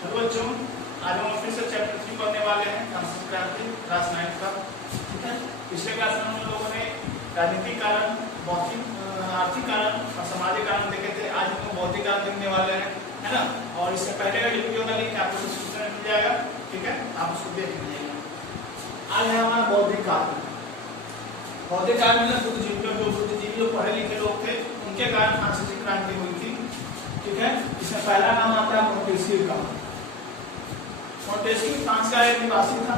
Hello बच्चों, आज हम फिर से चैप्टर 3 पढ़ने वाले हैं सांस्कृतिक क्रांति क्लास 9 का। ठीक है, पिछले क्लास में हम लोगों ने राजनीतिक कारण, भौतिक आर्थिक कारण और सामाजिक कारण देखे थे। आज हम भौतिक कारण देखने वाले हैं, है ना। और इससे पहले का जो वीडियो का लिंक आपको डिस्क्रिप्शन में मिल जाएगा, ठीक है, आप उसको देख लीजिएगा। आज है हमारा बौद्धिक कारण। बौद्धिक कारण में बुद्धिजीवी जो पढ़े लिखे लोग थे उनके कारण सांस्कृतिक क्रांति हुई थी। ठीक है, इसमें पहला नाम आता है मोंटेस्क्यू का। मोंटेस्क्यू फ्रांस का एक निवासी था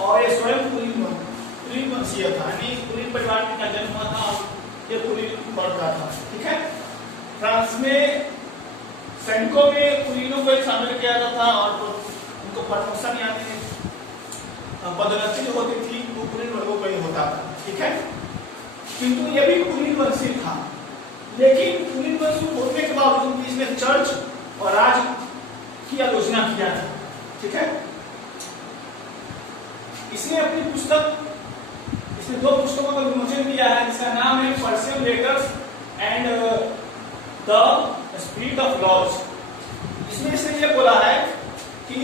और ये स्वयं कुलीन वंशीय था, यानी कुलीन परिवार में जन्म हुआ था और ये कुलीन वर्ग का था। ठीक है, फ्रांस में सैनिकों में कुलीनों को शामिल किया जाता था और उनको प्रमोशन यानी पदोन्नति जो होती थी वो कुलीन वर्गों को ही होता था। ठीक है, किंतु ये भी कुलीन वंशीय था, लेकिन कुलीन वंशीय होने के बावजूद इसने चर्च और राज की आलोचना किया था। ठीक है, इसने अपनी पुस्तक, इसने 2 पुस्तकों का विमोचन किया है जिसका नाम है Persian letters and the spirit of laws. इसमें इसने ये बोला है कि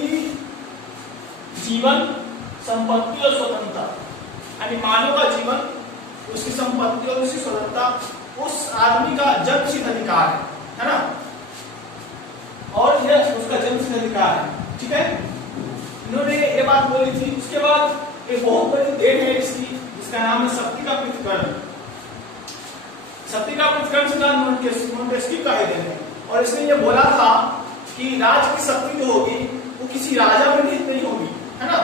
जीवन, संपत्ति और स्वतंत्रता, यानी मानव का जीवन, उसकी संपत्ति और उसकी स्वतंत्रता उस आदमी का जन्मसिद्ध अधिकार है ना, और यह उसका जन्मसिद्ध अधिकार है। ठीक है, इन्होंने ये बात बोली थी। उसके बाद एक बहुत बड़ी देन है इसकी, जिसका नाम है शक्ति का पृथक्करण। शक्ति का पृथक्करण से मोंटेस्क्यू का ही देन है, और इसने ये बोला था कि राज की शक्ति जो होगी वो किसी राजा में निहित नहीं होगी, है ना।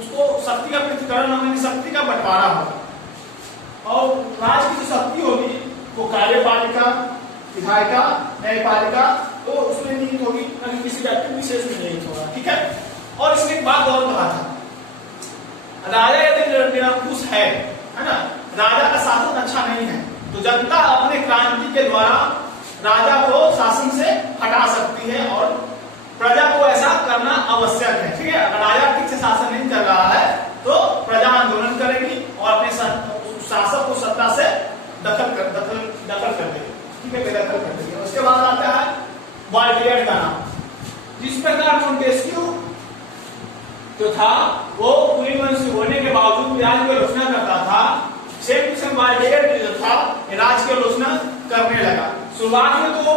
उसको शक्ति का पृथक्करण यानी शक्ति का बंटवारा होगा, और राज की जो शक्ति होगी वो कार्यपालिका, विधायिका, न्यायपालिका तो उसमें निहित होगी, यानी किसी व्यक्ति विशेष में निहित होगा। ठीक है, और इसने एक बात और कहा था, राजा यदि निरंकुश है ना, राजा का शासन अच्छा नहीं है तो जनता अपने क्रांति के द्वारा राजा को शासन से हटा सकती है और प्रजा को ऐसा करना आवश्यक है। ठीक है, अगर राजा ठीक से शासन नहीं कर रहा है तो प्रजा आंदोलन करेगी और अपने शासक को सत्ता से दखल कर देगी। ठीक है, बेदखल कर देगी। उसके बाद आता है वॉल्टेयर का नाम। जिस प्रकार मोंटेस्क्यू जो था वो कुलीन वंश होने के बावजूद राज की आलोचना करता था, सेम वॉल्टेयर जो था राज की आलोचना करने लगा। शुरुआत में तो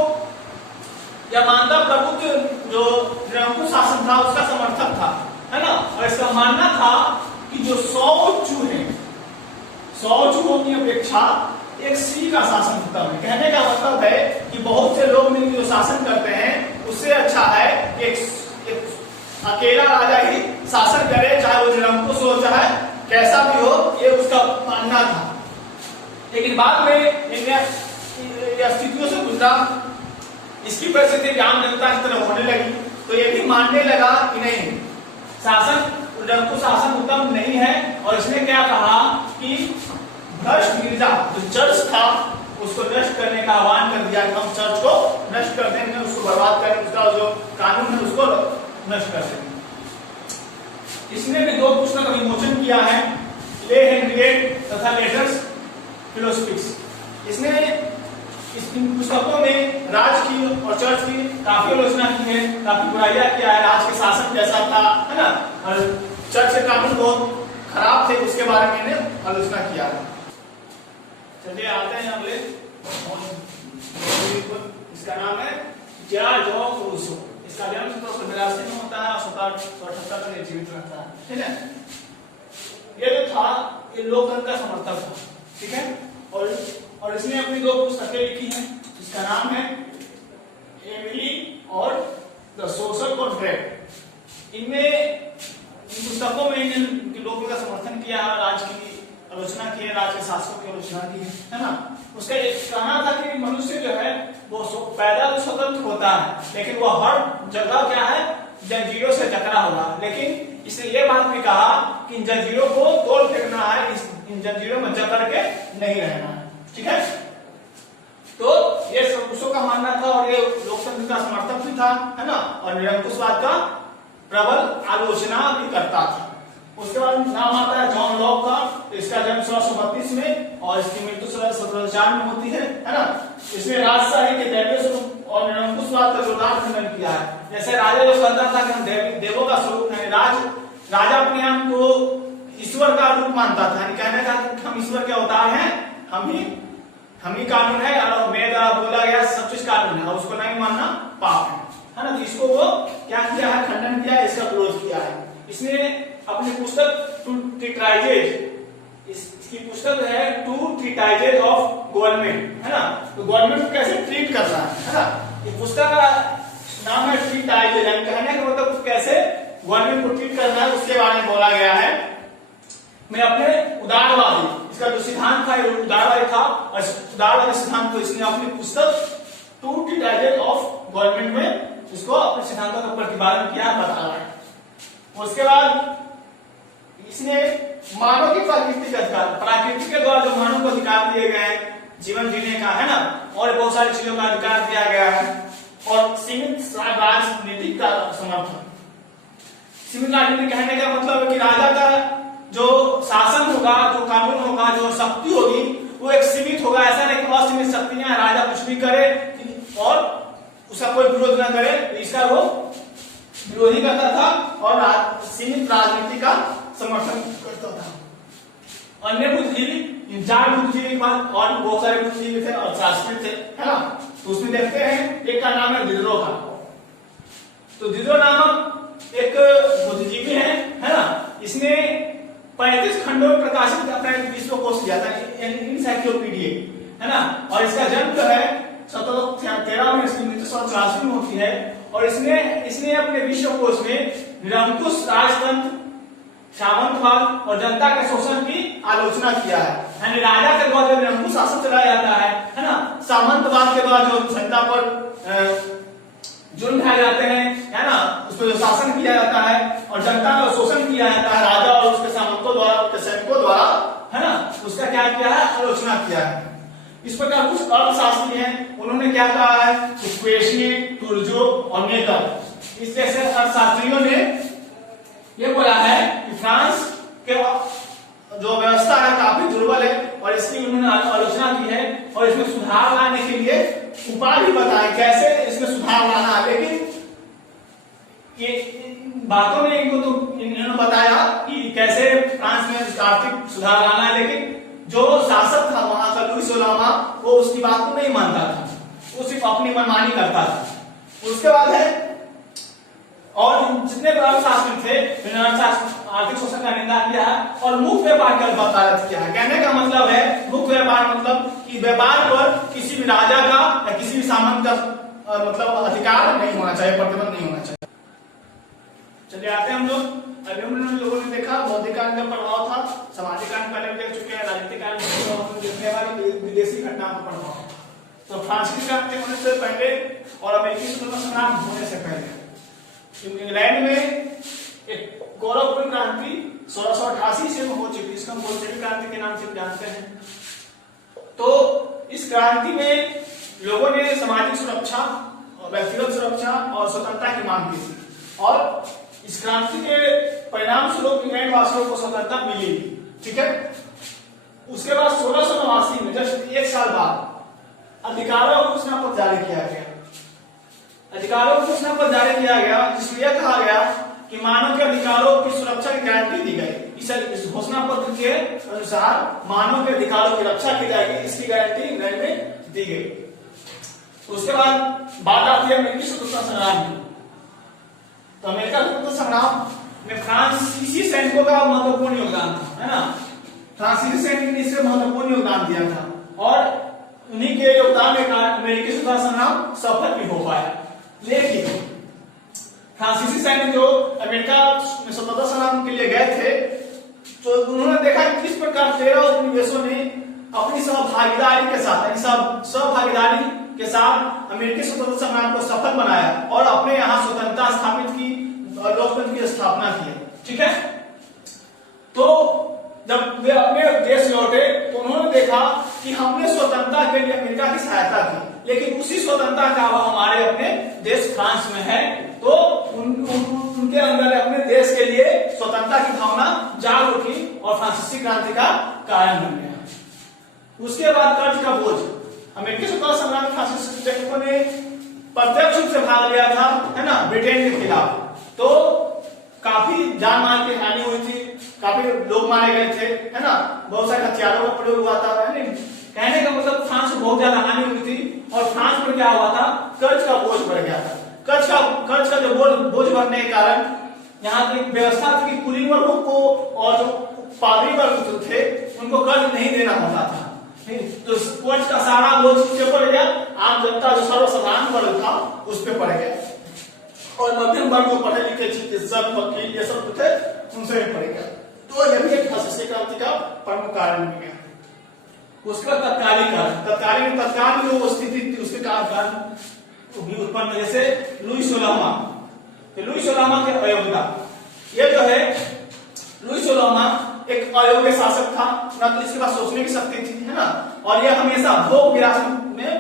यह मानता प्रभुत्व जो निरंकुश शासन था उसका समर्थक था, है ना, और इसका मानना था कि जो 100 चूहों की अपेक्षा एक सी का शासन उत्तम है। कहने का मतलब है कि बहुत से लोग मिलकर जो शासन करते हैं उससे अच्छा है कि एक अकेला राजा ही शासन करे, चाहे वो निरंकुश हो चाहे कैसा भी हो, ये उसका मानना था। लेकिन बाद में स्थितियों से गुजरा, इसकी परिस्थिति आम जनता इस तरह होने लगी तो ये भी मानने लगा कि नहीं, निरंकुश शासन उत्तम नहीं है। और इसने क्या कहा कि भ्रष्ट गिरजा जो चर्च था उसको नष्ट करने का आह्वान कर दिया कि हम चर्च को नष्ट कर देंगे, उसको बर्बाद करेंगे, उसका जो कानून है उसको नष्ट कर देंगे। इसने भी 2 पुस्तक का विमोचन किया है, ले हेनरिएट तथा लेटर्स फिलोसफिक्स। इसने इस पुस्तकों में राज की और चर्च की काफी आलोचना की है, काफी बुराइयां किया है, राज के शासन कैसा था, है ना, और चर्च के कानून बहुत खराब थे, उसके बारे में इन्हें आलोचना किया है। चलिए आते हैं अगले, इसका नाम है जॉन रूसो। इसका जन्म 1782 में होता है और 1778 तक जीवित रहता है। ठीक है, ये जो था ये लोकतंत्र का समर्थक था। ठीक है, और इसने अपनी 2 पुस्तकें लिखी हैं, इसका नाम है एमिली और द सोशल कॉन्ट्रैक्ट। इन पुस्तकों में इनके लोगों का समर्थन किया है, राज की आलोचना की है, राज के शासकों की आलोचना की है ना। उसका एक कहना था कि मनुष्य जो है वो पैदा तो स्वतंत्र होता है, लेकिन वो हर जगह क्या है, जंजीरों से जकड़ा होगा। लेकिन इसने ये बात भी कहा कि इन जंजीरों को तोड़ फेंकना है, इन जंजीरों में जकड़ के नहीं रहना है। ठीक है, तो ये रूसो का मानना था और ये लोकतंत्र का समर्थक भी था, है ना, और निरंकुशवाद का प्रबल आलोचना भी करता था। उसके बाद नाम आता है जॉन लॉक का। इसका जन्म 1632 में और इसकी मृत्यु 1704 में होती है ना। इसने राजशाही के दैवीय और निरंकुशवाद का जोरदार खंडन किया है। जैसे राजा जो कहता था कि हम देवों का स्वरूप है, राजा अपने आप को ईश्वर का रूप मानता था, कहने का हम ईश्वर के अवतार हैं, हम ही कानून है और मेरे द्वारा बोला गया सब चीज कानून है और उसको नहीं मानना पाप है ना। तो इसको वो क्या किया है, खंडन किया है, इसका विरोध किया है। इसने अपनी पुस्तक टू ट्रीटाइजेज, इसकी पुस्तक है टू ट्रीटाइजेज ऑफ गवर्नमेंट, है ना। तो गवर्नमेंट को कैसे ट्रीट करना है ना, ये पुस्तक का नाम है ट्रीटाइजेज, यानी कहने का मतलब कैसे गवर्नमेंट को ट्रीट करना है उसके बारे में बोला गया है। मैं अपने उदारवादी, इसका जो सिद्धांत था उदारवादी था, और उदारवादी सिद्धांत को इसने अपनी पुस्तक टू ट्रीटाइजेज ऑफ गवर्नमेंट में इसको अपने सिद्धांतों का प्रतिपादन किया, बता रहा है। उसके बाद इसने मानव की प्राकृतिक अधिकार, प्रकृति के द्वारा जो मानव को अधिकार दिए गए हैं जीवन जीने का, है ना, और बहुत सारी चीजों का अधिकार दिया गया है, और सीमित राजनीतिक का समर्थन। सीमित राजनीति कहने का मतलब है कि राजा का जो शासन होगा, जो कानून होगा, जो शक्ति होगी वो एक सीमित होगा, ऐसा नहीं कि असीमित शक्तियां राजा कुछ भी करे और उसका कोई विरोध ना करे, इसका वो विरोधी करता था और सीमित राजनीति का समर्थन करता था। अन्य बुद्धिजीवी, चार बुद्धिजीवी के बाद और भी बहुत सारे बुद्धिजीवी थे और शास्त्री थे, है ना। तो उसमें देखते हैं एक का नाम है दिदरो का। तो दिदरो नामक एक बुद्धिजीवी है ना। इसने 35 खंडों में प्रकाशित अपना विश्वकोश किया था, एनसाइक्लोपीडिया, है ना। और इसका जन्म जो है 1713 में, इसकी मृत्यु 1784 में होती है। और इसने अपने विश्वकोश में निरंकुश राजतंत्र, सामंतवाद और जनता के शोषण की आलोचना किया है, यानी राजा के द्वारा जो निरंकुश शासन चलाया जाता है ना, सामंतवाद के द्वारा जो जनता पर जुर्म ढाए जाते हैं, है ना, उस पर जो शासन किया जाता है और जनता का शोषण किया जाता है राजा और उसके सामंतों द्वारा, उसके सैनिकों द्वारा, है ना, उसका क्या किया है, आलोचना किया है। इस प्रकार कुछ अर्थशास्त्री हैं, उन्होंने क्या कहा है, क्वेशी, टुर्जो और नेकर, इस जैसे अर्थशास्त्रियों ने ये बोला है कि फ्रांस के जो व्यवस्था है काफी दुर्बल है और इसकी उन्होंने आलोचना की है और इसमें सुधार लाने के लिए उपाय भी बताए कैसे इसमें सुधार लाना है। लेकिन ये बातों में इनको तो इन्होंने बताया कि कैसे फ्रांस में आर्थिक सुधार लाना है, लेकिन जो शासक था वहां का लुई सोलामा वो उसकी बात को नहीं मानता था, वो सिर्फ अपनी मनमानी करता था। उसके बाद है और जितने अर्थशास्त्री थे आर्थिक शोषण का निंदा किया है और मुक्त व्यापार का वकालत किया है। कहने का मतलब है मुक्त व्यापार मतलब कि व्यापार पर किसी भी राजा का या किसी भी सामंत का मतलब अधिकार नहीं होना चाहिए, प्रतिबंध नहीं होना चाहिए। चलिए आते हैं हम लोग। अभी हम लोगों ने देखा बौद्धिक कांड का प्रभाव था, सामाजिक कांड पहले देख चुके हैं, राजनीतिक कांड देखने वाली विदेशी घटना का प्रभाव। तो फ्रांसीसी क्रांति होने से पहले और अमेरिकी स्वतंत्रता संग्राम होने से पहले इंग्लैंड में एक गौरवपूर्ण क्रांति 1688 से हो चुकी, इसको हम बोल्शेविक क्रांति के नाम से जानते हैं। तो इस क्रांति में लोगों ने सामाजिक सुरक्षा, व्यक्तिगत सुरक्षा और स्वतंत्रता की मांग की थी और इस क्रांति के परिणाम स्वरूप इंग्लैंड वासियों को स्वतंत्रता मिली, ठीक है। उसके बाद 1689 में जस्ट एक साल बाद अधिकारों को घोषणा पत्र जारी किया गया। अधिकारों को घोषणा पत्र जारी किया गया जिसमें यह कहा गया कि मानव के अधिकारों की सुरक्षा की गारंटी दी गई। इस घोषणा पत्र के अनुसार मानव के अधिकारों की रक्षा की जाएगी, इसकी गारंटी इंग्लैंड में दी गई। उसके बाद बात आती है अमेरिकी स्वतंत्रता संग्राम की। तो अमेरिका स्वतंत्रता संग्राम में फ्रांसीसी सैनिकों का महत्वपूर्ण योगदान था, है ना। फ्रांसीसी सैनिक ने इसमें महत्वपूर्ण योगदान दिया था और उन्हीं के योगदान के कारण अमेरिकी स्वतंत्रता संग्राम सफल भी हो पाया। लेकिन फ्रांसीसी सैनिक जो अमेरिका में स्वतंत्रता संग्राम के लिए गए थे, तो उन्होंने देखा कि किस प्रकार 13 उपनिवेशों ने अपनी सहभागीदारी के साथ अमेरिकी स्वतंत्रता संग्राम को सफल बनाया और अपने यहाँ स्वतंत्रता स्थापित की, लोकतंत्र की स्थापना की, ठीक है। तो जब वे अपने देश लौटे तो उन्होंने देखा कि हमने स्वतंत्रता के लिए अमेरिका की सहायता की, लेकिन उसी स्वतंत्रता का अभाव हमारे अपने देश फ्रांस में है। तो उनके अंदर अपने देश के लिए स्वतंत्रता की भावना जाग उठी और फ्रांसीसी क्रांति का कारण बन गया। उसके बाद कर्ज का बोझ, अमेरिकी स्वतंत्रता संग्राम में फ्रांसीसी सैनिकों ने प्रत्यक्ष रूप से भाग लिया था, है ना, ब्रिटेन के खिलाफ। तो काफी जान माल की हानि हुई थी, काफी लोग मारे गए थे, है ना, बहुत सारे हथियारों का प्रयोग हुआ था, है ना। कहने का मतलब फ्रांस को बहुत ज्यादा हानि हुई थी और फ्रांस पर क्या हुआ था, कर्ज का बोझ बढ़ गया था। कर्ज का जो बोझ बढ़ने के कारण यहाँ की व्यवस्था थी कि कुलीन वर्गों को और जो पादरी वर्ग थे उनको कर्ज नहीं देना होता था, तो कर्ज का सारा बोझ किससे पड़ गया, आम जनता जो सर्वसाधारण वर्ग था उस पर पड़ गया, और मध्यम वर्ग जो पढ़े लिखे चिकित्सक वकील ये सब थे उनसे भी पड़ गया। तो यह भी एक फ्रांसीसी क्रांति का प्रमुख कारण बन गया। उसका तत्कालीन जो स्थिति थी उसके कारण भी उत्पन्न, जैसे लुई 16वां, लुई 16वां के अयोग्यता, ये जो है लुई 16वां एक अयोग्य शासक था, ना तो इसके पास सोचने की शक्ति थी, है ना, और यह हमेशा भोग विलास में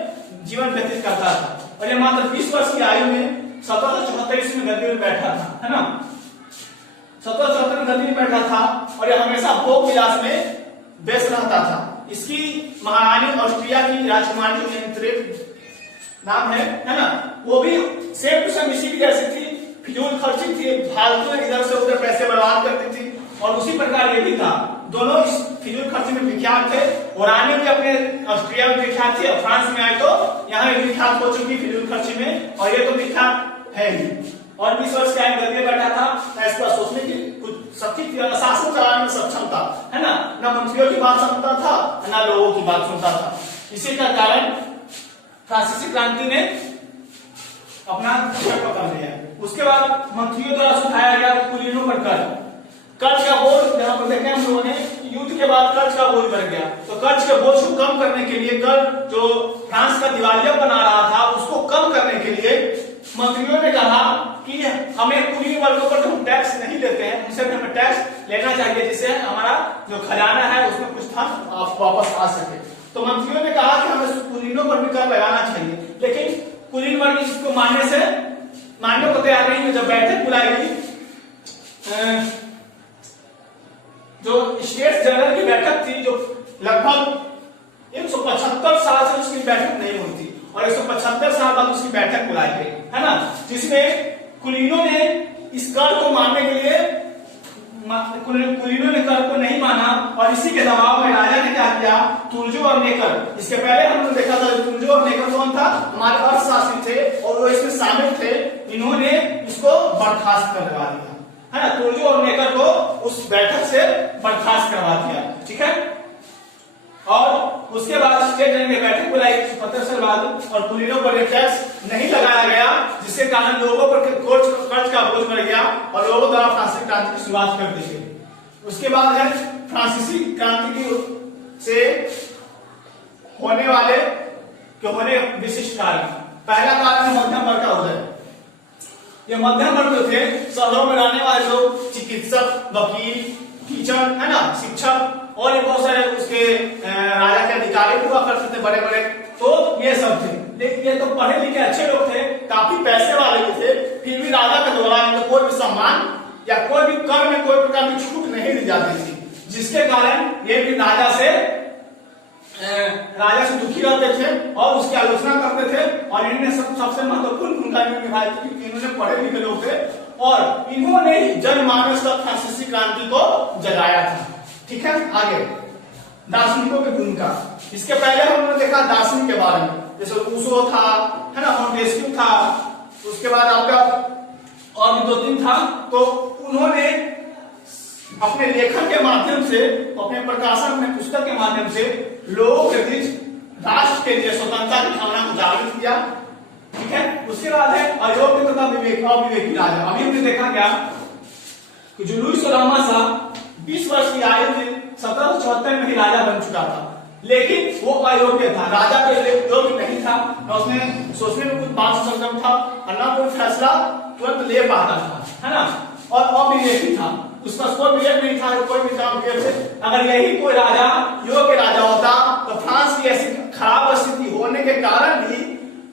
जीवन व्यतीत करता था, और यह मात्र 20 वर्ष की आयु में 1774 में गद्दी में बैठा था, है ना, 1774 में गद्दी में बैठा था, और यह हमेशा भोग विलास में व्यस्त रहता था। इसकी महारानी ऑस्ट्रिया की राजकुमारी जो नियंत्रित नाम है ना, वो भी सेम टू सेम इसी की जैसी थी, फिजूल खर्ची थी, फालतू इधर से उधर पैसे बर्बाद करती थी, और उसी प्रकार ये भी था। दोनों इस फिजूल खर्ची में विख्यात थे, और रानी भी अपने ऑस्ट्रिया में विख्यात थी, और फ्रांस में आए तो यहाँ भी विख्यात हो चुकी फिजूल खर्ची में, और ये तो विख्यात है ही। और 20 वर्ष का गद्दी में बैठा था, इस पर सोचने की कुछ शक्ति थी, और शासन चलाने में सक्षम था, है ना, न मंत्रियों की बात सुनता था न लोगों की बात सुनता था। इसी का कारण फ्रांसीसी क्रांति ने अपना पकड़ लिया। उसके बाद मंत्रियों द्वारा सुझाया गया कुलीनों पर कर्ज का बोझ, यहाँ पर देखें हम लोगों ने, युद्ध के बाद कर्ज का बोझ बढ़ गया, तो कर्ज के बोझ को कम करने के लिए, कर्ज जो फ्रांस का दिवालिया बना रहा था उसको कम करने के लिए मंत्रियों ने कहा कि हमें कुलीन वर्गों पर हम टैक्स नहीं लेते हैं, उनसे भी हमें टैक्स लेना चाहिए, जिससे हमारा जो खजाना है उसमें कुछ धन वापस आ सके। तो मंत्रियों ने कहा कि हमें कुलीनों पर भी कर लगाना चाहिए, लेकिन कुलीन वर्ग इसको मानने को तैयार नहीं है। जब बैठक बुलाई गई, जो स्टेट जनरल की बैठक थी, जो लगभग 175 साल से उसकी बैठक नहीं हुई थी, और 175 साल बाद उसकी बैठक बुलाई गई, है ना, जिसमें कुलीनों ने इस कर को मानने के लिए, कुलीनों ने कर को नहीं माना, और इसी के दबाव में राजा ने क्या किया, तुर्जो और नेकर, इसके पहले हमने देखा था तुर्जो और नेकर कौन था, हमारे अर्थशास्त्री थे और वो इसमें शामिल थे, इन्होंने इसको बर्खास्त करवा दिया, है ना, तुर्जो और नेकर को उस बैठक से बर्खास्त करवा दिया, ठीक है। और उसके बाद स्टेट जनरल ने बैठक बुलाई 75 साल बाद, और कुलीनों पर टैक्स नहीं लगाया गया, जिसके कारण लोगों पर कर्ज का बोझ बढ़ गया, और लोगों द्वारा फ्रांसीसी क्रांति की शुरुआत कर दी गई। उसके बाद है फ्रांसीसी क्रांति से होने वाले विशिष्ट कारण। पहला कारण है मध्यम वर्ग का उदय। ये मध्यम वर्ग जो थे, शहरों में रहने वाले लोग, चिकित्सक, वकील, टीचर, है ना, शिक्षक, और ये बहुत सारे उसके राजा के अधिकारी हुआ करते थे, बड़े बड़े, तो ये सब थे। लेकिन ये तो पढ़े लिखे अच्छे लोग थे, काफी पैसे वाले भी थे, फिर भी राजा के द्वारा इनको कोई भी सम्मान या कोई भी कर में कोई प्रकार की छूट नहीं दी जाती थी, जिसके कारण ये भी राजा से दुखी रहते थे और उसकी आलोचना करते थे। और इन्होंने सबसे महत्वपूर्ण भूमिका निभाई थी, क्योंकि इन्होंने पढ़े लिखे लोग थे, और इन्होंने ही जनमानस का फ्रांसीसी क्रांति को जगाया था, ठीक है। आगे दार्शनिकों की भूमिका। इसके पहले हमने देखा दार्शनिक के बारे में, जैसे रूसो था, है ना, मोंटेस्क्यू था, उसके बाद आपका और भी 2-3 था। तो उन्होंने अपने लेखन के माध्यम से, अपने प्रकाशन, अपने पुस्तक के माध्यम से लोगों के बीच राष्ट्र के लिए स्वतंत्रता की भावना को जागृत किया, ठीक है। उसके बाद है अयोग्य तथा अविवेकी राजा। अभी हमने देखा क्या कि जो लुई 16वां था 20 वर्ष की आयु में 1774 में ही राजा बन चुका था, लेकिन वो अयोग्य था, राजा के लिए योग्य नहीं था, न उसने सोचने में कुछ बात सक्षम था, और न कोई फैसला तुरंत ले पाता था, है ना, और अविवेकी था, उसका कोई विवेक नहीं था, कोई भी काम किए थे। अगर यही कोई राजा योग्य राजा होता तो फ्रांस की ऐसी खराब स्थिति होने के कारण भी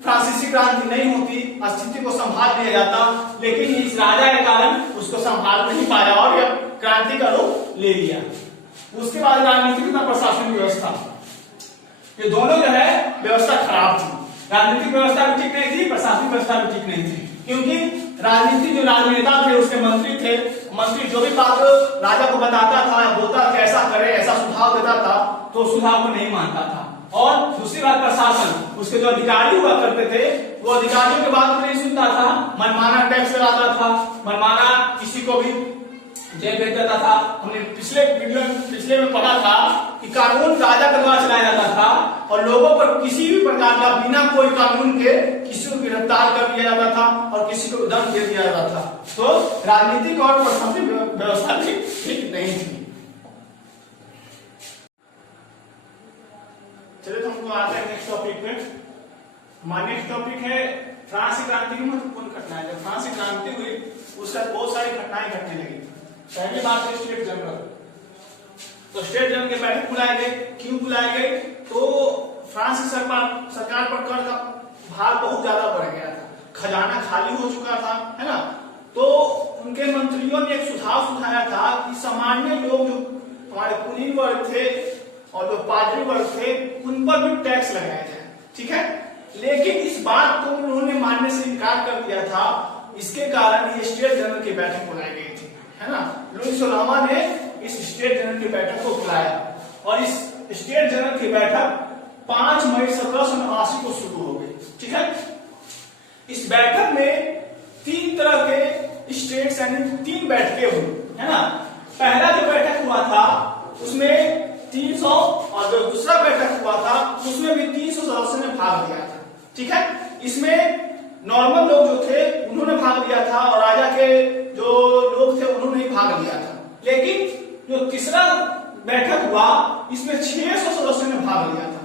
फ्रांसीसी क्रांति नहीं होती, स्थिति को संभाल लिया जाता, लेकिन इस राजा के कारण उसको संभाल नहीं पाया और यह क्रांति का रूप ले लिया। उसके बाद राजनीतिक तथा प्रशासनिक व्यवस्था, ये दोनों जो है व्यवस्था खराब थी। राजनीतिक व्यवस्था भी ठीक नहीं थी, प्रशासनिक व्यवस्था भी ठीक नहीं थी, क्योंकि राजनीति जो राजनेता थे, उसके मंत्री थे, मंत्री जो भी बात राजा को बताता था या बोलता था ऐसा करे, ऐसा सुझाव देता था, तो सुझाव को नहीं मानता था। और दूसरी बात प्रशासन, उसके जो अधिकारी हुआ करते थे, वो अधिकारियों की बात नहीं सुनता था, मनमाना टैक्स लगाता था, मनमाना किसी को भी जेल भेज देता था। हमने पिछले में पढ़ा था कि कानून राजा के द्वारा चलाया जाता था और लोगों पर किसी भी प्रकार का बिना कोई कानून के किसी को गिरफ्तार कर दिया जाता था और किसी को दंड दे दिया जाता था। तो राजनीतिक और प्रशासनिक व्यवस्था भी ठीक नहीं थी। चलिए तो हमको आते हैं नेक्स्ट टॉपिक पे। हमारा नेक्स्ट टॉपिक है फ्रांस की क्रांति की महत्वपूर्ण घटनाएं। जब फ्रांस की क्रांति हुई उसका बहुत सारी घटनाएं घटने लगी। पहली बात है स्टेट जनरल। तो स्टेट जनरल के बैठक बुलाए गए। क्यों बुलाए गए? तो फ्रांस की सरकार पर कर का भार बहुत ज्यादा बढ़ गया था, खजाना खाली हो चुका था, है ना। तो उनके मंत्रियों ने एक सुझाव सुझाया था कि सामान्य लोग जो हमारे कुलीन वर्ग थे और जो पादरी वर्ग थे, उन पर भी टैक्स लगाया जाए, ठीक है। लेकिन इस बात को उन्होंने मानने से इनकार कर दिया था। इसके कारण ये स्टेट जनरल की बैठक बुलाई गई थी, है ना। लुईस सोलामा ने इस स्टेट जनरल की बैठक को बुलाया और इस स्टेट जनरल की बैठक 5 मई 1789 को शुरू हो गई, ठीक है। इस बैठक में 3 तरह के स्टेट्स यानी 3 बैठकें हुई, है ना। पहला जो बैठक हुआ था उसमें 300 और जो दूसरा बैठक हुआ था उसमें भी 300 सदस्यों ने भाग लिया था, ठीक है। इसमें नॉर्मल लोग जो थे उन्होंने भाग लिया था और राजा के जो लोग थे उन्होंने ही भाग लिया था। लेकिन जो तीसरा बैठक हुआ इसमें 600 सदस्यों ने भाग लिया था।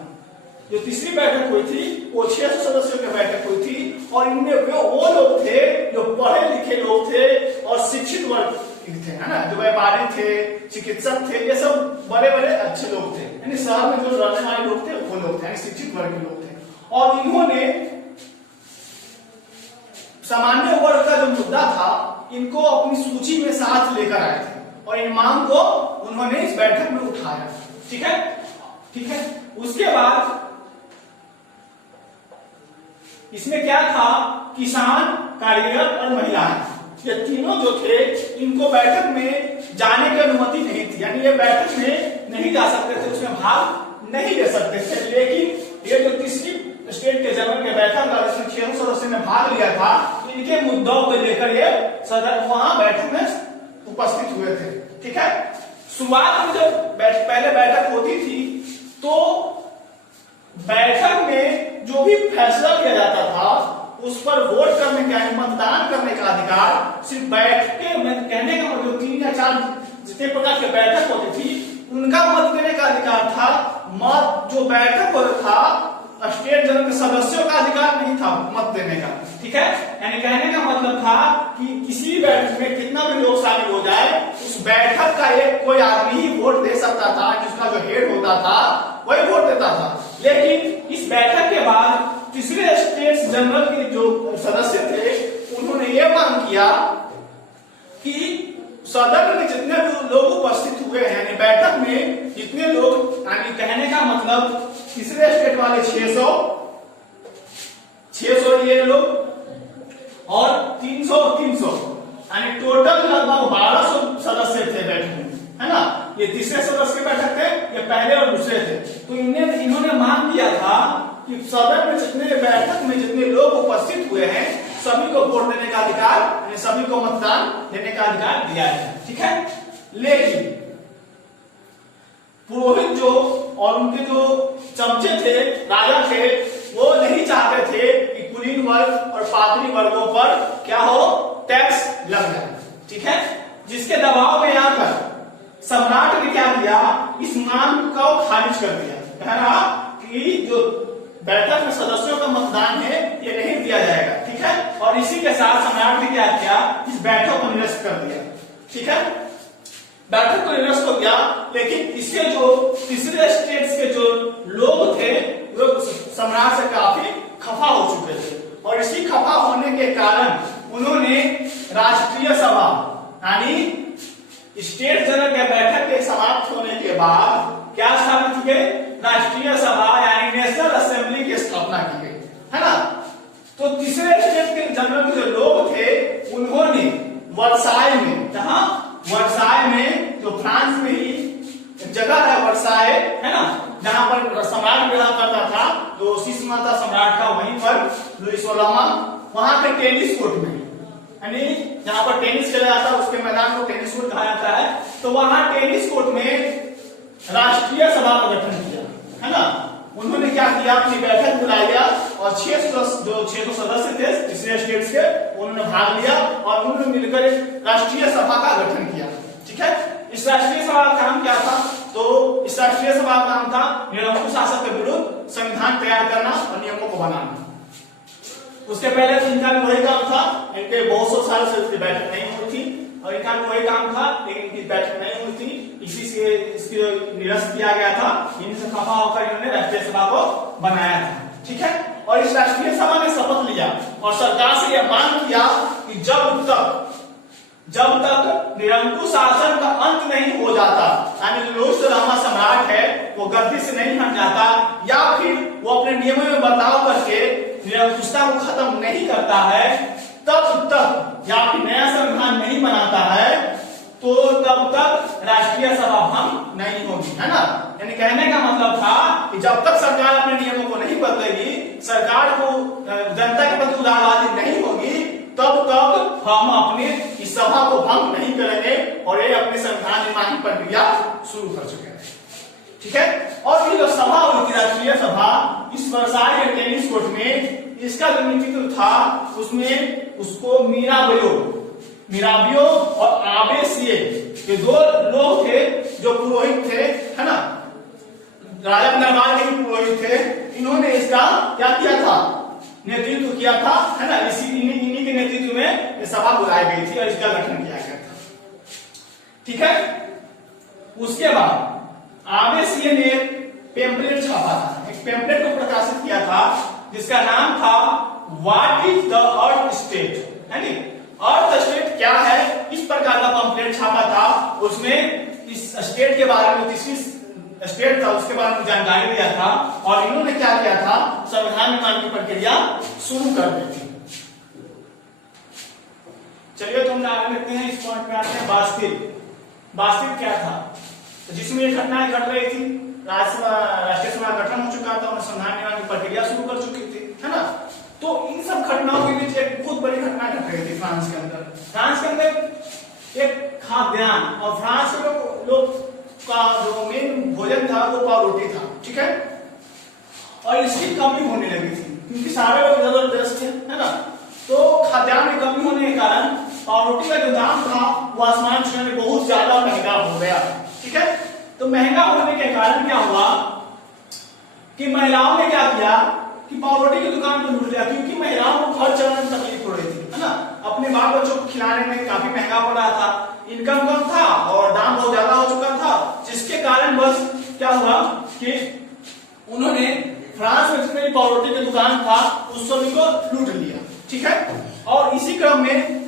जो तीसरी बैठक हुई थी वो 600 सदस्यों की बैठक हुई थी और इनमें वो लोग थे जो पढ़े लिखे लोग थे और शिक्षित वर्ग थे, है ना। जो व्यापारी थे, चिकित्सक थे, ये सब बड़े बड़े अच्छे लोग थे, यानी शहर में जो रहने वाले लोग थे वो लोग थे, शिक्षित वर्ग के लोग थे। और इन्होंने सामान्य वर्ग का जो मुद्दा था इनको अपनी सूची में साथ लेकर आए थे और इन मांग को उन्होंने इस बैठक में उठाया, ठीक है, ठीक है। उसके बाद इसमें क्या था, किसान, कारीगर और महिलाएं, ये तीनों जो थे इनको बैठक में जाने की अनुमति नहीं थी, यानी ये बैठक में नहीं जा सकते थे, उसमें भाग नहीं ले सकते थे। लेकिन ये जो तीसरी स्टेट के जनरल के बैठक था जिसमें 600 सदस्यों ने भाग लिया था, इनके मुद्दों को लेकर ये सदन वहां बैठक में उपस्थित हुए थे, ठीक है। शुरुआत में जब पहले बैठक होती थी तो बैठक में जो भी फैसला किया जाता था उस पर वोट करने का, मतदान करने का अधिकार सिर्फ बैठके में, कहने का मतलब 3 या 4 जितने प्रकार की बैठक होती थी उनका मत देने का अधिकार था। मत जो बैठक होता था स्टेट जनरल के सदस्यों का अधिकार नहीं था मत देने का, ठीक है। यानी कहने का मतलब था कि किसी बैठक में कितना भी लोग शामिल हो जाए उस बैठक का एक कोई आदमी ही वोट दे सकता था, जिसका जो हेड होता था वही वोट देता था। लेकिन इस बैठक के बाद तीसरे स्टेट जनरल के जो सदस्य थे उन्होंने ये मांग किया कि सदन में जितने लोग उपस्थित हुए हैं, यानी बैठक में जितने लोग, यानी कहने का मतलब तीसरे स्टेट वाले 600 ये लोग और 300 यानी टोटल लगभग 1200 सदस्य थे बैठक में, है ना। ये तीसरे सदस्य के बैठक थे, ये पहले और दूसरे थे। तो इन्होंने मांग किया था कि सदन में जितने बैठक में जितने लोग उपस्थित हुए हैं सभी को वोट देने का अधिकार, यानी सभी को मतदान देने का अधिकार दिया है, ठीक है। लेकिन पुरोहित जो और उनके जो चमचे थे, राजा थे, वो नहीं चाहते थे कि कुलीन वर्ग और पादरी वर्गों पर क्या हो, टैक्स लग जाए, ठीक है। जिसके दबाव में आकर सम्राट ने क्या किया, इस मांग को खारिज कर दिया, कह रहा कि जो बैठक में सदस्यों का मतदान है ये नहीं दिया जाएगा, ठीक है। और इसी के साथ सम्राट ने क्या किया, इस बैठक को निरस्त कर दिया, ठीक है। बैठक को निरस्त हो गया। लेकिन इसके जो तीसरे स्टेट्स के जो लोग थे वो सम्राट से काफी खफा हो चुके थे और इसी खफा होने के कारण उन्होंने राष्ट्रीय सभा, यानी स्टेट जनरल के बैठक के समाप्त होने के बाद क्या स्थापित की गई, राष्ट्रीय सभा यानी नेशनल असेंबली की स्थापना की गई, है ना। तो तीसरे स्टेट के जनरल के जो लोग थे उन्होंने वर्साय में, जहां वर्साय में जो फ्रांस में ही जगह है वर्साय, है ना, जहां पर सम्राट रहा करता था, जो शीशमाता सम्राट था वहीं पर लुई 16वां, वहां पे टेनिस कोर्ट में, यानी जहां पर टेनिस खेला जाता है उसके मैदान को टेनिस कोर्ट कहा जाता है। तो वहां टेनिस कोर्ट में राष्ट्रीय सभा का गठन किया, है ना। उन्होंने क्या किया, अपनी बैठक बुलाया और 600 सदस्य थे तीसरे स्टेट्स के, उन्होंने भाग लिया और उन्होंने मिलकर एक राष्ट्रीय सभा का गठन किया। ठीक है, इस राष्ट्रीय सभा का काम क्या था, तो इस राष्ट्रीय सभा का काम था निरंकुश शासक के विरुद्ध संविधान तैयार करना और नियमों को बनाना। उसके पहले तो इनका भी वही काम था, इनके बहुत सौ साल से इसकी बैठक नहीं हुई थी और इनका भी वही काम था, लेकिन इनकी बैठक नहीं हुई थी, इसी से इसकी निरस्त किया गया था। इनसे खफा होकर इन्होंने राष्ट्रीय सभा को बनाया था। ठीक है, और इस राष्ट्रीय सभा ने शपथ लिया और सरकार से यह मांग किया कि जब तक निरंकुश शासन का अंत नहीं हो जाता, यानी लुई 16वां सम्राट है वो गद्दी से नहीं हट जाता, या फिर वो अपने नियमों में बदलाव करके निरंकुशता को खत्म नहीं करता है, तब तक, या फिर नया संविधान नहीं बनाता है, तो तब तक राष्ट्रीय सभा भंग नहीं होगी, है ना। यानी कहने का मतलब था कि जब तक सरकार अपने नियमों को नहीं बदलेगी, सरकार को जनता के प्रति उदारवादी नहीं होगी, तब तक हम अपने इस सभा को भंग नहीं करेंगे और ये अपने संविधान निर्माण की प्रक्रिया शुरू कर चुके हैं। ठीक है, और ये जो सभा हुई थी राष्ट्रीय सभा, इस वर्साय के टेनिस कोर्ट में इसका जो नेतृत्व था उसमें उसको मिराबियो और आबेसिए ये दो लोग थे जो पुरोहित थे, है ना, राजा के दरबार के पुरोहित थे। इन्होंने इसका क्या किया था, नेतृत्व किया था, है ना। इन्हीं के नेतृत्व में ये सभा बुलाई गई थी और इसका गठन किया गया था। ठीक है, उसके बाद आबेसिए ने पेम्पलेट छापा था, एक पेम्पलेट को प्रकाशित किया था जिसका नाम था what is the earth state, यानी अर्थ स्टेट क्या है, इस प्रकार का पंपलेट छापा था। उसमें इस स्टेट के बारे में, तीसरी स्टेट था उसके बारे में जानकारी दिया था और इन्होंने क्या किया था, संविधान निर्माण की प्रक्रिया शुरू कर दी थी। चलिए तो हम आगे देखते हैं, इस पॉइंट पे आते हैं। बास्तिल क्या था, तो जिसमें ये घटनाएं घट रही थी, राष्ट्रीय सभा गठन हो चुका था और संविधान निर्माण की प्रक्रिया शुरू कर चुकी थी, है ना। तो इन सब घटनाओं के बीच एक बहुत बड़ी घटना घट रही थी फ्रांस के अंदर एक खाद्यान्न, और फ्रांस के लोग का जो मेन भोजन था वो पावरोटी था। ठीक है, और इसकी कमी होने लगी थी क्योंकि सारे लोग जबरदस्त थे, है ना। तो खाद्यान्न में कमी होने के कारण पावरोटी का जो दाम था वो आसमान छूने में बहुत ज्यादा महंगा हो गया। ठीक है, तो महंगा होने के कारण क्या हुआ कि महिलाओं ने क्या किया कि पावरोटी की दुकान को लूट लिया, क्योंकि महिलाओं को घर चलाने में तकलीफ हो रही थी, है ना। अपने बाल बच्चों को खिलाने में काफी महंगा पड़ रहा था, इनकम कम था और दाम बहुत ज्यादा हो चुका था, जिसके कारण बस क्या हुआ कि उन्होंने फ्रांस में जितने भी पावरोटी की दुकान था उस सभी को लूट लिया। ठीक है, और इसी क्रम में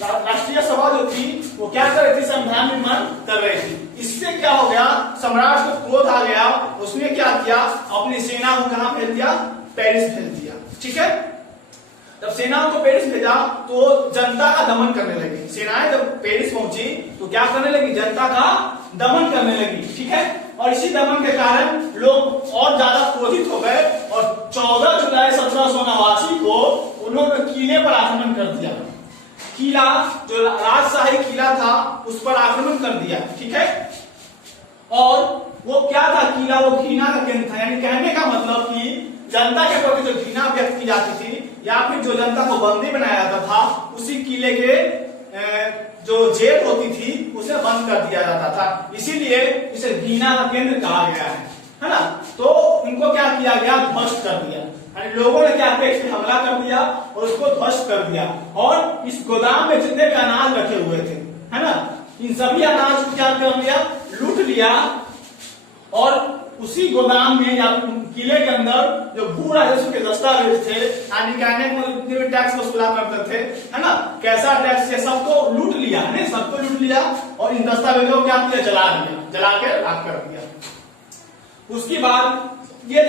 राष्ट्रीय सभा जो थी वो क्या कर रही थी, संविधान निर्माण कर रही थी। इससे क्या हो गया, सम्राट को क्रोध आ गया, उसने क्या किया, अपनी सेना को कहां भेज दिया, पेरिस भेज दिया। ठीक है, जब सेनाओं को पेरिस भेजा तो जनता का दमन करने लगी। सेनाएं जब पेरिस पहुंची तो क्या करने लगी, जनता का दमन करने लगी। ठीक है, और इसी दमन के कारण लोग और ज्यादा क्रोधित हो गए और 14 जुलाई 1789 को उन्होंने किले पर आक्रमण कर दिया। किला जो राजशाही किला था उस पर आक्रमण कर दिया। ठीक है, और वो क्या था, किला वो घृणा का केंद्र था, यानी कहने का मतलब कि जनता के प्रति जो घृणा व्यक्त की जाती थी या फिर जो जनता को बंदी बनाया जाता था, उसी किले के जो जेल होती थी उसे बंद कर दिया जाता था, इसीलिए इसे घृणा का केंद्र कहा गया है ना। तो इनको क्या किया गया, ध्वस्त कर दिया, यानी लोगों ने क्या किया, इस पे हमला कर दिया और उसको ध्वस्त कर दिया। और इस गोदाम में जितने भी अनाज रखे हुए थे, है ना, इन सभी अनाज को क्या कर दिया, लूट लिया। और उसी गोदाम में या किले के अंदर जो भू राजस्व के दस्तावेज थे, यानी कहने को जितने भी टैक्स वसूला करते थे, है ना, कैसा टैक्स, ये सबको लूट लिया, है सबको लूट लिया और इन दस्तावेजों को क्या किया, जला दिया, जला के राख कर दिया। उसके बाद ये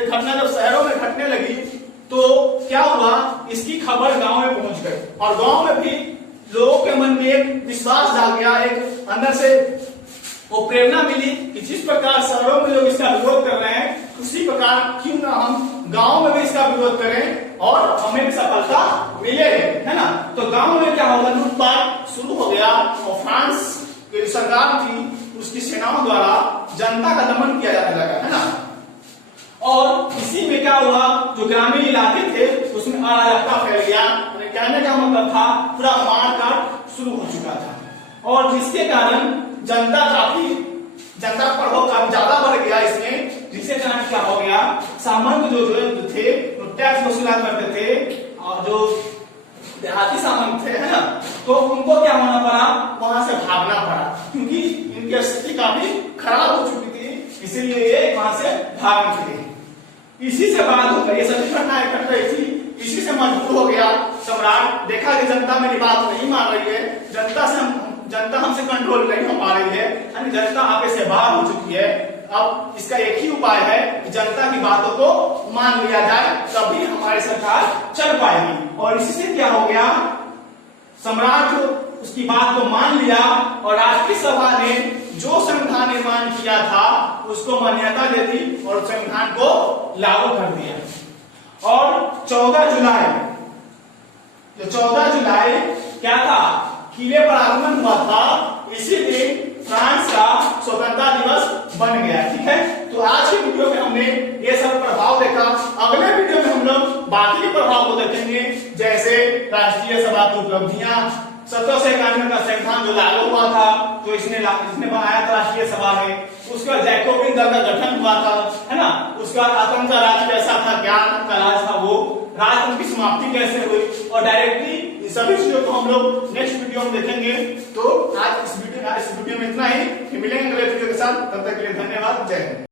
घटना जब शहरों में घटने लगी तो क्या हुआ, इसकी खबर गांव में पहुंच गई और गांव में भी लोगों के मन में एक विश्वास जाग गया, एक अंदर से वो प्रेरणा मिली कि जिस प्रकार शहरों में लोग इसका विरोध कर रहे हैं उसी प्रकार क्यों ना हम गांव में भी इसका विरोध करें और हमें भी सफलता मिले, है ना। तो गांव में क्या होगा, लूटपाट शुरू हो गया और फ्रांस की सरकार थी उसकी सेनाओं द्वारा जनता का दमन किया जाने लगा, है ना। और इसी में क्या हुआ, जो ग्रामीण इलाके थे उसमें अराजकता फैल गया, कहने का मतलब था पूरा मारकाट शुरू हो चुका था और जिसके कारण जनता का प्रभाव काफी ज्यादा बढ़ गया इसमें, जिसके कारण क्या हो गया, सामंत जो थे वो टैक्स वसूला करते थे और जो देहाती सामंत थे, है ना, तो उनको क्या होना पड़ा, वहां से भागना पड़ा क्योंकि इनकी स्थिति काफी खराब हो चुकी थी, इसीलिए ये वहां से भाग निकले। इसी से बात हो गई, ये सभी घटनाएं घट रही थी, इसी से मजबूर हो गया सम्राट, देखा कि जनता मेरी बात नहीं मान रही है, जनता हमसे कंट्रोल नहीं हो पा रही है, यानी जनता आपे से बाहर हो चुकी है। अब इसका एक ही उपाय है कि जनता की बातों को मान लिया जाए, तभी हमारी सरकार चल पाएगी। और इसी से क्या हो गया, सम्राट उसकी बात को मान लिया और राष्ट्रीय सभा ने जो संविधान निर्माण किया था उसको मान्यता दे दी और संविधान को लागू कर दिया। और 14 जुलाई क्या था, किले पर आगमन हुआ था, इसी दिन फ्रांस का स्वतंत्रता दिवस बन गया, ठीक है। तो आज की वीडियो में हमने ये सब प्रभाव देखा, अगले वीडियो में हम लोग बाकी के प्रभाव को देखेंगे, जैसे राष्ट्रीय सभा की उपलब्धियां, 1791 का संविधान जो लागू हुआ था, तो इसने बनाया था राष्ट्रीय सभा में, उसके बाद जैकोबिन दल का गठन हुआ था, है ना, उसके बाद आतंक राज कैसा था, क्या का राज था, वो राजतंत्र की समाप्ति कैसे हुई और डायरेक्टली सभी चीजों को हम लोग नेक्स्ट वीडियो में देखेंगे। तो आज इस वीडियो में इतना ही, मिलेंगे अगले वीडियो के साथ, तब तक के लिए धन्यवाद, जय हिंद।